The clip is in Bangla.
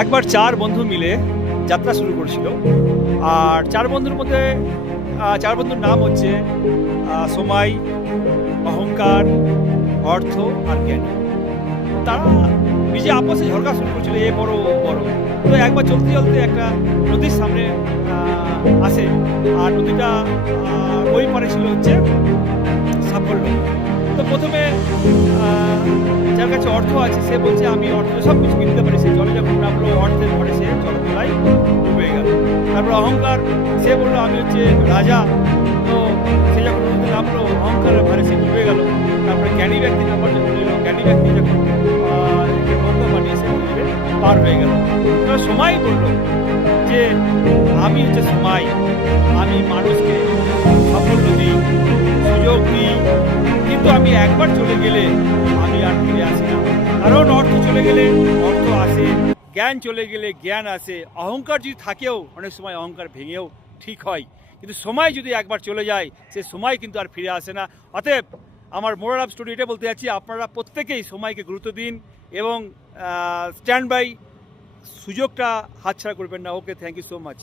একবার চার বন্ধু মিলে যাত্রা শুরু করেছিল। আর চার বন্ধুর মধ্যে চার বন্ধুর নাম হচ্ছে সময়, অহংকার, অর্থ আর জ্ঞানী। তারা নিজে আপসে ঝগড়া শুরু করেছিল, এ বড় ও বড়। তো একবার চলতে চলতে একটা নদীর সামনে আসে। আর নদীটা ওই পারে ছিল হচ্ছে সাফল্য। তো প্রথমে যার কাছে অর্থ আছে সে বলছে আমি অর্থ সব কিছু কিনতে পারি। সে জলে যখন নামলো অর্থের ঘরে সে জলতলায় ডুবে গেল। তারপর অহংকার, সে বললো আমি হচ্ছে রাজা। তো সে যখন নদীতে নামলো অহংকারের ভারে সে ডুবে গেল। তারপরে জ্ঞানী ব্যক্তি নাম্বার যখন নিল, জ্ঞানী ব্যক্তি যখন নৌকা বানিয়ে সে নদীতে পার হয়ে গেল। এবার সময় বললো যে আমি হচ্ছে সময়, আমি মানুষকে সাফল্য দিই, সুযোগ দিই, কিন্তু আমি একবার চলে গেলে আমি আর ফিরে আসি না। কারণ অর্থ চলে গেলে অর্থ আসে, জ্ঞান চলে গেলে জ্ঞান আসে, অহংকার যদি থাকেও অনেক সময় অহংকার ভেঙেও ঠিক হয়, কিন্তু সময় যদি একবার চলে যায় সে সময় কিন্তু আর ফিরে আসে না। অতএব আমার মোরাল অফ স্টোরি এটা বলতে যাচ্ছি, আপনারা প্রত্যেকেই সময়কে গুরুত্ব দিন এবং স্ট্যান্ড বাই, সুযোগটা হাতছাড়া করবেন না। ওকে, থ্যাংক ইউ সো মাচ।